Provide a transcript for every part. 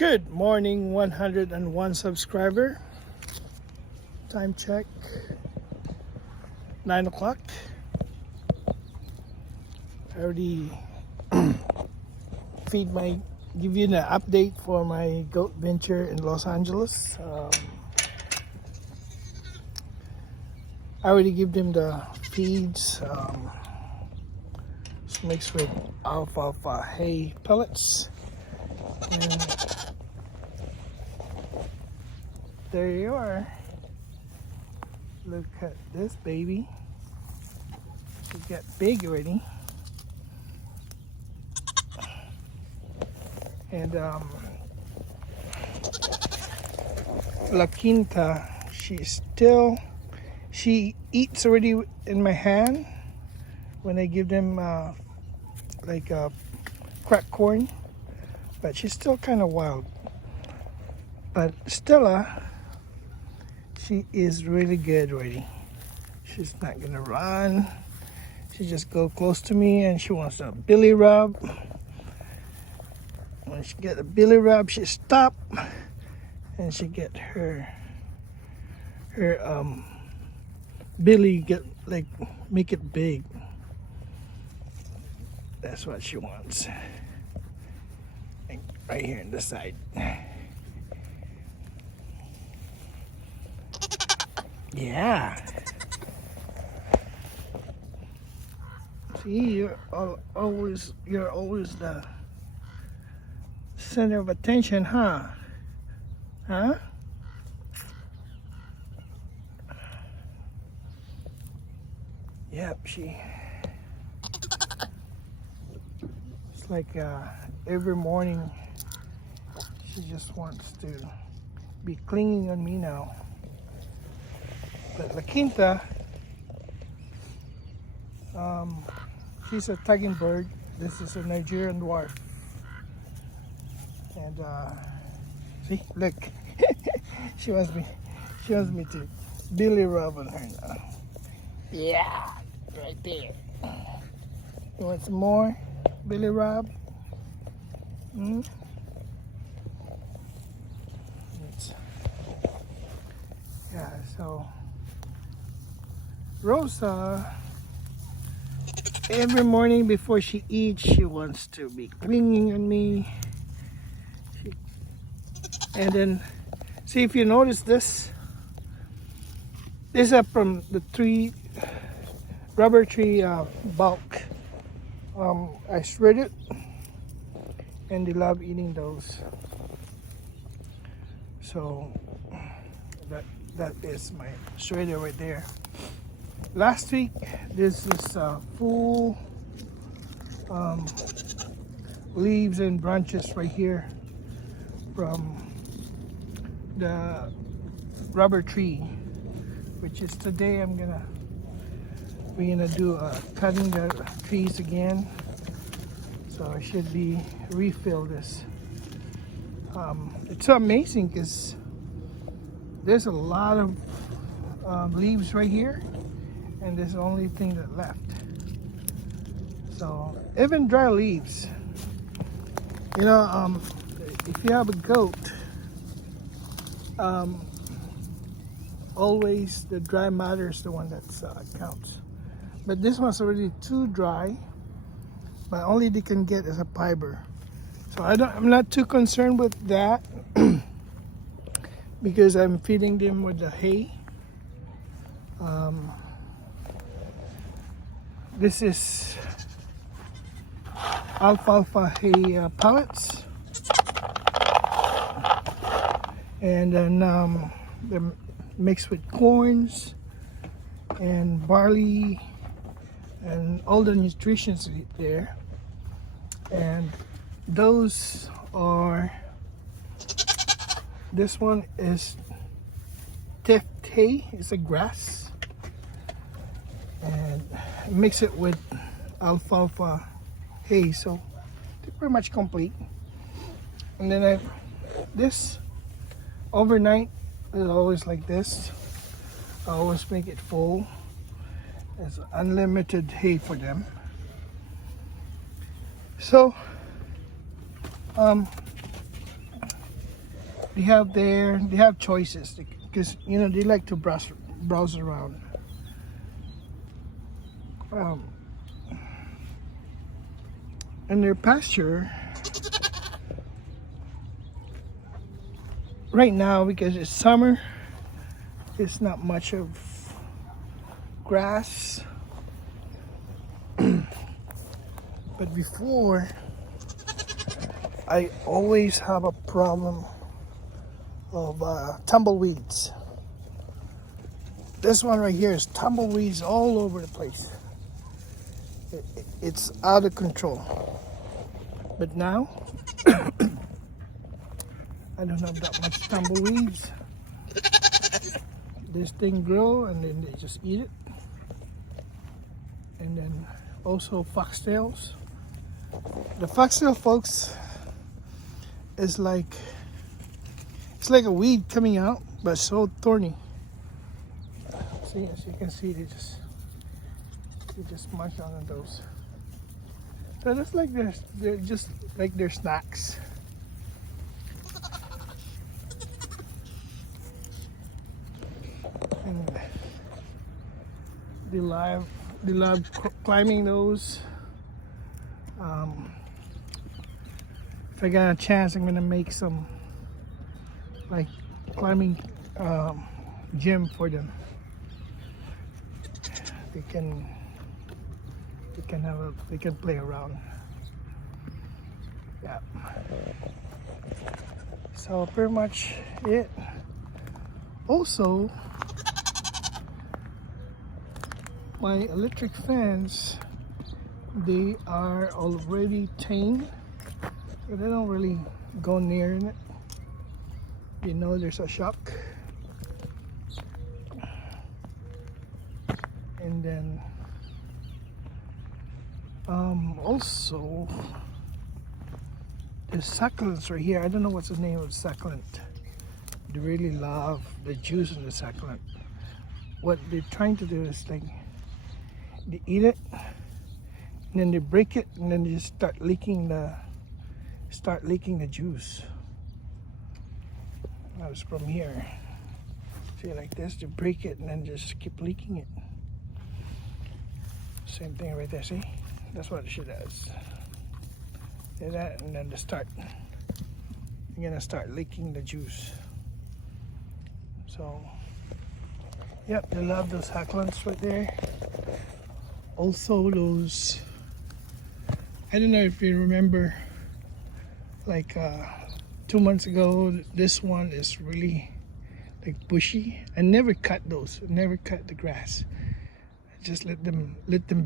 Good morning, 101 subscriber. Time check, 9 o'clock. I already give you an update for my goat venture in Los Angeles. I already give them the feeds. It's mixed with alfalfa hay pellets. And there you are. Look at this baby. She got big already. And La Quinta, she eats already in my hand when I give them cracked corn, but she's still kind of wild. But Stella, she is really good already. She's not gonna run. She just go close to me and she wants a belly rub. When she get a belly rub, she stop and she get her belly get make it big. That's what she wants. Right here on the side. Yeah. See, you're always the center of attention, huh? Huh? Yep, it's like every morning she just wants to be clinging on me now. But La Quinta, she's a Toggenburg. This is a Nigerian Dwarf. And see, look, she wants me to belly rub on her now. Yeah, right there. You want some more belly rub? Yeah, so Rosa, every morning before she eats, she wants to be clinging on me. And then, see if you notice this. These are from the rubber tree bulk. I shred it, and they love eating those. So that is my shredder right there. Last week, this is full leaves and branches right here from the rubber tree, which is today we're gonna do cutting the trees again. So I should be refill this. It's amazing because there's a lot of leaves right here, and there's the only thing that left. So even dry leaves, you know, if you have a goat, always the dry matter is the one that counts. But this one's already too dry, but only they can get is a fiber. So I'm not too concerned with that because I'm feeding them with the hay. This is alfalfa hay pellets, and then they're mixed with corns and barley and all the nutritions there. And those are, this one is theft hay, it's a grass, and mix it with alfalfa hay, so they're pretty much complete. And then this overnight is always like this. I always make it full. There's unlimited hay for them. So they have choices because you know they like to browse around. And their pasture right now, because it's summer, it's not much of grass. But before, I always have a problem of tumbleweeds. This one right here is tumbleweeds all over the place. It's out of control. But now, I don't have that much tumbleweeds. This thing grow and then they just eat it. And then also foxtails. The foxtail, folks, is like, it's like a weed coming out, but so thorny. See, as you can see, they just munch on those. So that's like they're just like their snacks. And they love climbing those. If I got a chance, I'm gonna make some like climbing gym for them. They can play around. Yeah. So pretty much it. Also, my electric fans, they are already tamed, so they don't really go near it. You know there's a shock. And then also the succulents right here. I don't know what's the name of the succulent. They really love the juice in the succulent. What they're trying to do is like they eat it and then they break it and then they just start leaking the juice. That was from here. See, like this, they break it and then just keep leaking it. Same thing right there, see? That's what she does. See that? And then you're gonna start leaking the juice. So, yep, they love those succulents right there. Also those, I don't know if you remember, like 2 months ago, this one is really like bushy. I never cut those, I never cut the grass. I just let them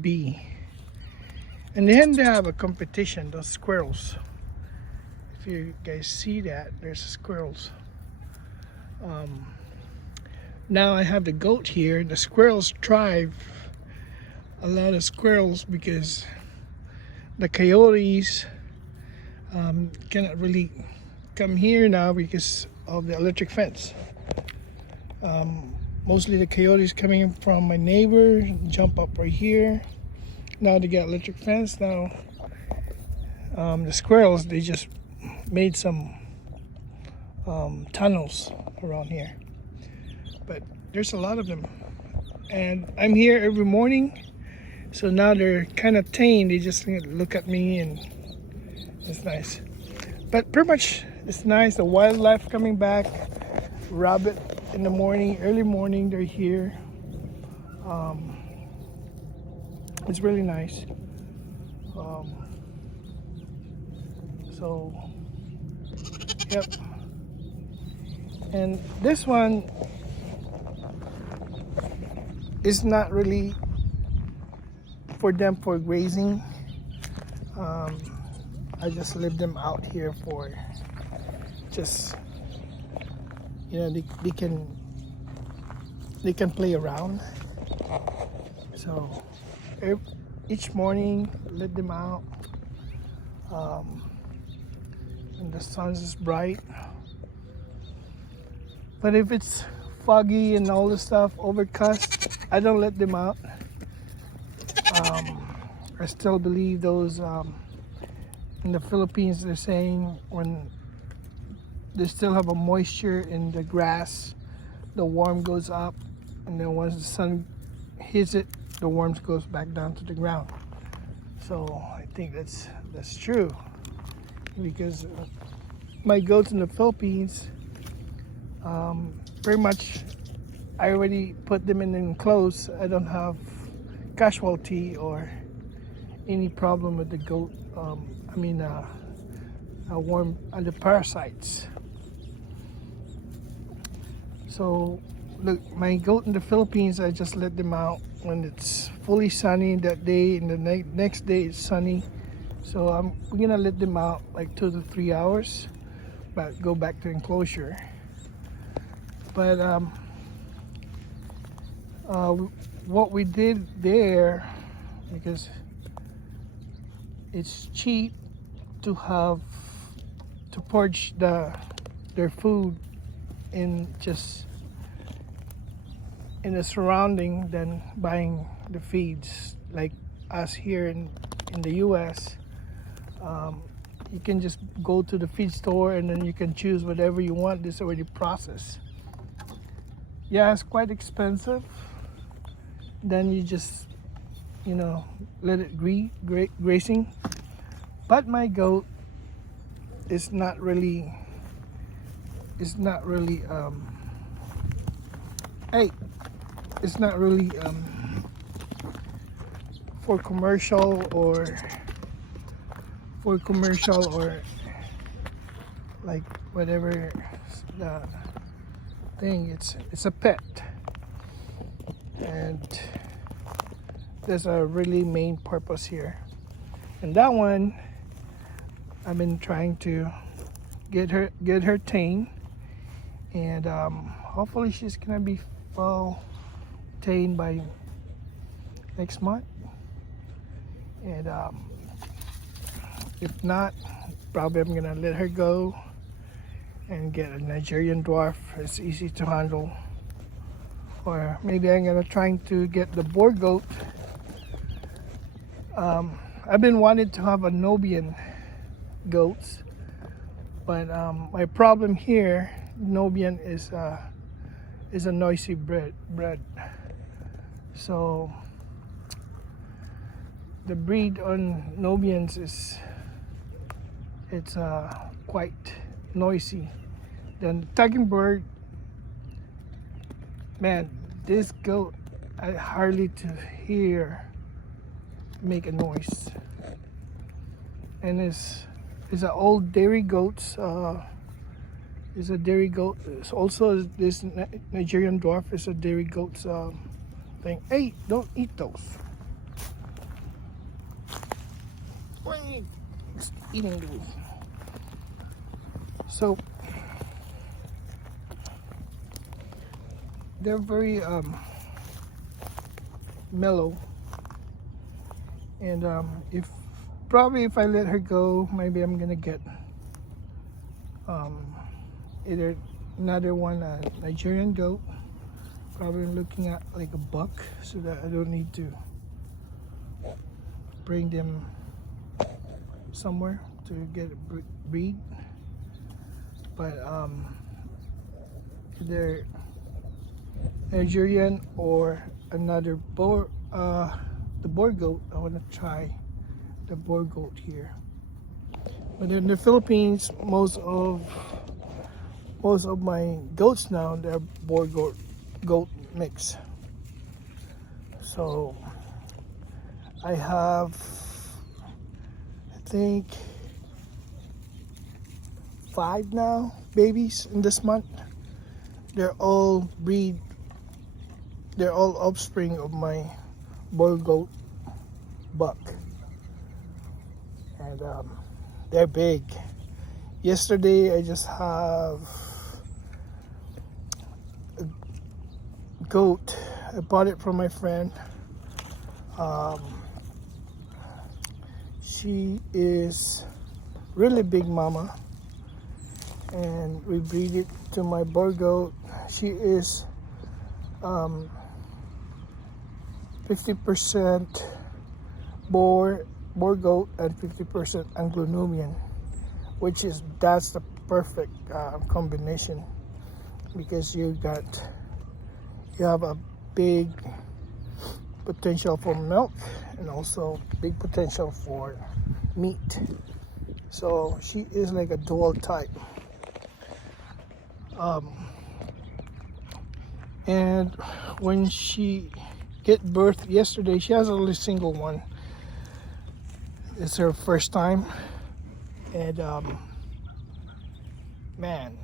be. And then they have a competition, those squirrels. If you guys see that, there's squirrels. Now I have the goat here. The squirrels thrive. A lot of squirrels because the coyotes cannot really come here now because of the electric fence. Mostly the coyotes coming from my neighbor jump up right here. Now they got electric fence. Now the squirrels, they just made some tunnels around here. But there's a lot of them. And I'm here every morning. So now they're kind of tame. They just look at me and it's nice. But pretty much it's nice. The wildlife coming back. Rabbit in the morning, early morning, they're here. It's really nice. So, yep. And this one is not really for them for grazing. I just leave them out here for just, you know, they can play around. So each morning let them out, and the sun is bright. But if it's foggy and all this stuff, overcast, I don't let them out. I still believe those in the Philippines, they're saying when they still have a moisture in the grass, the worm goes up, and then once the sun hits it, the worms goes back down to the ground. So I think that's true, because my goats in the Philippines, pretty much I already put them in enclosed. I don't have casualty or any problem with the goat. Worm and the parasites. So look, my goat in the Philippines, I just let them out when it's fully sunny that day, and the next day it's sunny. So we're gonna let them out like 2 to 3 hours, but go back to enclosure. But what we did there, because it's cheap to purge their food in the surrounding than buying the feeds like us here in the US. You can just go to the feed store and then you can choose whatever you want. This already processed. Yeah, it's quite expensive. Then you just let it grazing. But my goat is not really for commercial or like whatever the thing. It's a pet, and there's a really main purpose here. And that one, I've been trying to get her tame, and hopefully she's gonna be full tame by next month. And if not, probably I'm gonna let her go and get a Nigerian Dwarf. It's easy to handle. Or maybe I'm gonna try to get the boar goat. I've been wanting to have a Nubian goats, but my problem here, Nubian is a noisy breed. So the breed on Nubians it's quite noisy. Then Toggenburg, man, this goat I hardly to hear make a noise, and it's an old dairy goats. Is a dairy goat. It's also this Nigerian Dwarf is a dairy goats thing. Hey, don't eat those. Why are you eating those? So they're very mellow, and if I let her go, maybe I'm gonna get either another one, a Nigerian goat. Probably looking at like a buck, so that I don't need to bring them somewhere to get a breed. But either Nigerian or another the boar goat. I want to try the boar goat here. But in the Philippines, most of my goats now, they're boar goat mix. So I have, I think, 5 now babies in this month. They're all offspring of my boar goat buck, and they're big. Yesterday I just have a goat. I bought it from my friend. She is really big mama, and we breed it to my boar goat. She is 50% boar goat and 50% Anglo-Nubian, that's the perfect combination, because you have a big potential for milk and also big potential for meat. So she is like a dual type. And when she get birth yesterday, she has only a single one. It's her first time, and man,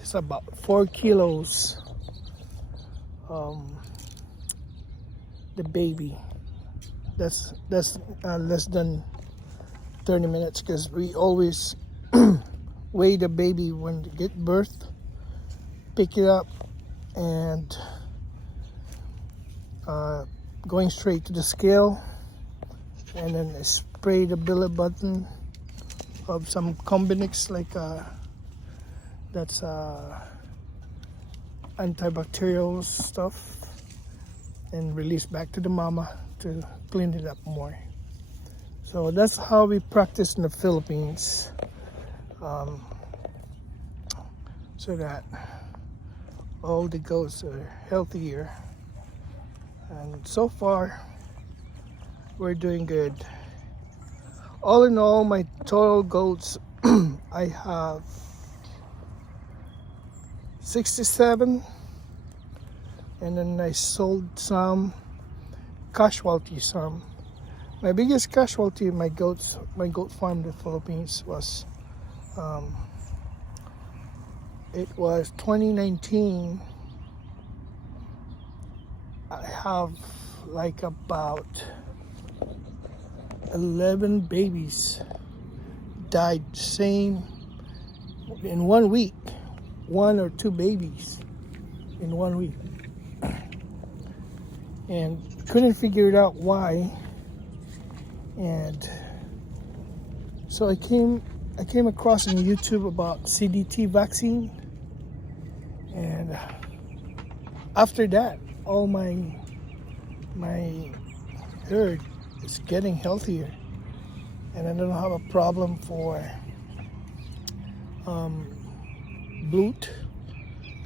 it's about 4 kilos. The baby, that's less than 30 minutes, because we always weigh the baby when they get birth, pick it up, and going straight to the scale, and then spray the belly button of some combinix, like that's antibacterial stuff, and release back to the mama to clean it up more. So that's how we practice in the Philippines, so that all the goats are healthier. And so far, we're doing good. All in all, my total goats, I have 67, and then I sold some, casualty some. My biggest casualty in my goat farm in the Philippines was, it was 2019. I have like about 11 babies died same in 1 week. 1 or 2 babies in 1 week, and couldn't figure it out why. And so I came across on YouTube about CDT vaccine, and after that, all my herd is getting healthier, and I don't have a problem for bloat,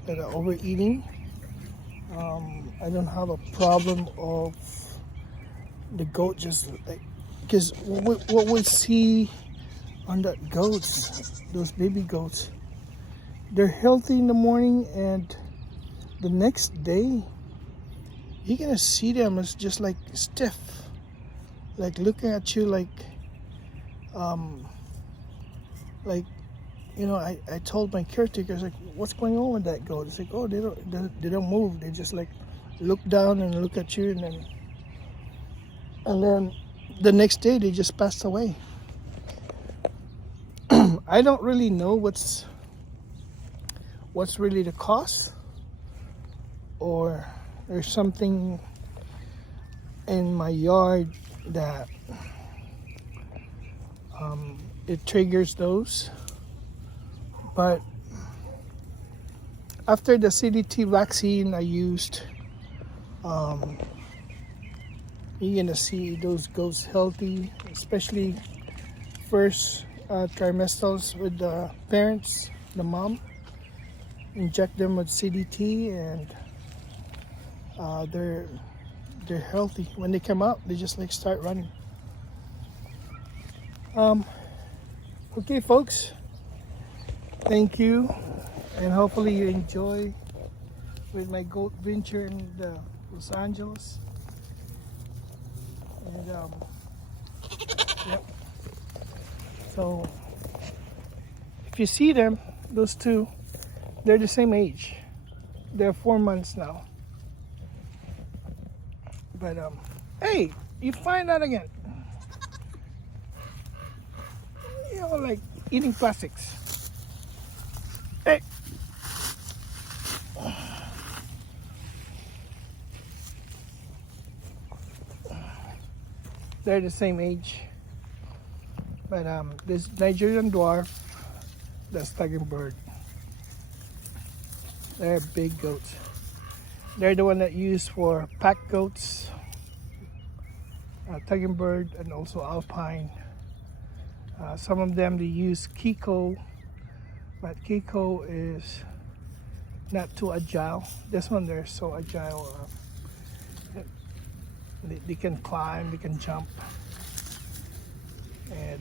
that are overeating. I don't have a problem of the goat just like, because what we see on that goats, those baby goats, they're healthy in the morning, and the next day you're gonna see them as just like stiff, like looking at you like you know, I told my caretakers, like, what's going on with that goat? It's like, oh, they don't move. They just like look down and look at you, and then the next day they just passed away. I don't really know what's really the cause, or there's something in my yard that it triggers those. But after the CDT vaccine I used, you're gonna see those goats healthy, especially first trimestrals with the parents, the mom. Inject them with CDT, and they're healthy. When they come out, they just like start running. Okay, folks. Thank you, and hopefully you enjoy with my goat venture in Los Angeles. And yep. So if you see them, those two, they're the same age. They're 4 months now. But hey, you find that again? You know, like eating plastics. Hey. They're the same age. But this Nigerian Dwarf, that's Toggenburg. They're big goats. They're the one that used for pack goats, Toggenburg, and also Alpine. Some of them they use Kiko But Kiko is not too agile. This one, they're so agile. They can climb, they can jump. And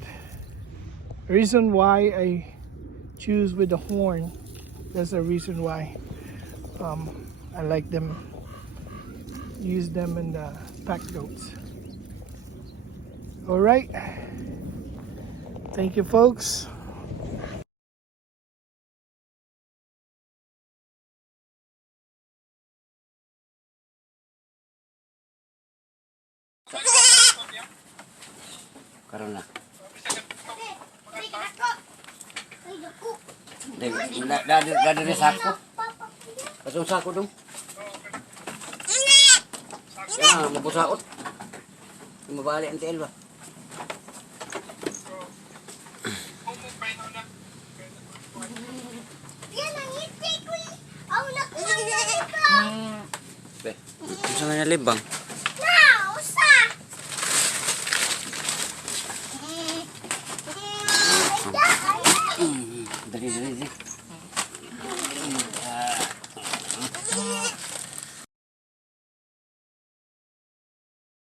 the reason why I choose with the horn, that's the reason why I like them, use them in the pack goats. All right, thank you folks. Karon na. Dali sako. Pasong sako dong. Ya, mabusaot. Mabali ang tiil ba? Sa nga libang. Dali.